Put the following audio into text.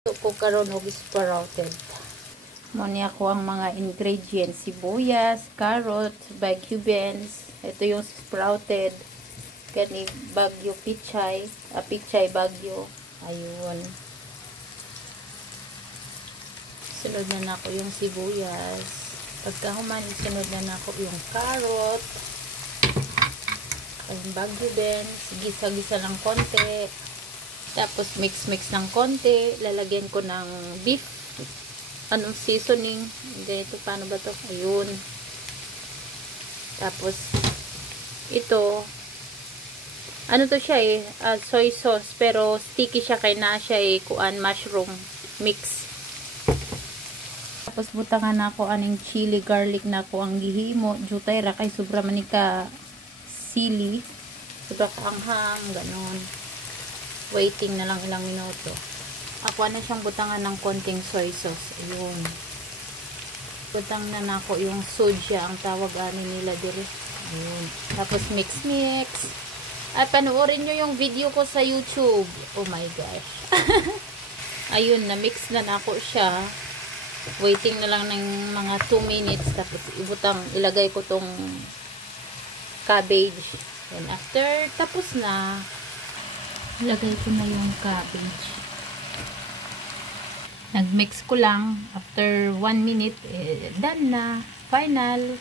Ito ko karon og sprouted. Muna ako ang mga ingredients. Sibuyas, carrots, bagu beans. Ito yung sprouted. Kani bagyo pichay. Pichay bagyo. Ayun. Sunod na ako yung sibuyas. Pagkahuman, sunod na ako yung carrot. Yung bagu beans. Gisa-gisa ng konti. Tapos mix ng konti. Lalagyan ko ng beef. Anong seasoning. Ganito, paano ba to? Ayun. Tapos, ito. Ano to siya soy sauce. Pero sticky siya kay na siya mushroom mix. Tapos, butangan na ako aning chili garlic na ako ang gihimo. Jutay ra kay sobra manika sili. Sobra kaanghang. Ganon. Waiting na lang ilang minuto. Ako na siyang butangan ng konting soy sauce. Ayun. Butang na nako yung soja ang tawag nila dire. Ayun. Tapos mix. At panoorin nyo yung video ko sa YouTube. Oh my gosh. Ayun, na-mix na nako siya. Waiting na lang ng mga 2 minutes. Tapos ilagay ko tong cabbage. And after, tapos na. Ilagay ko na yung cabbage. Nag-mix ko lang. After 1 minute, done na. Final.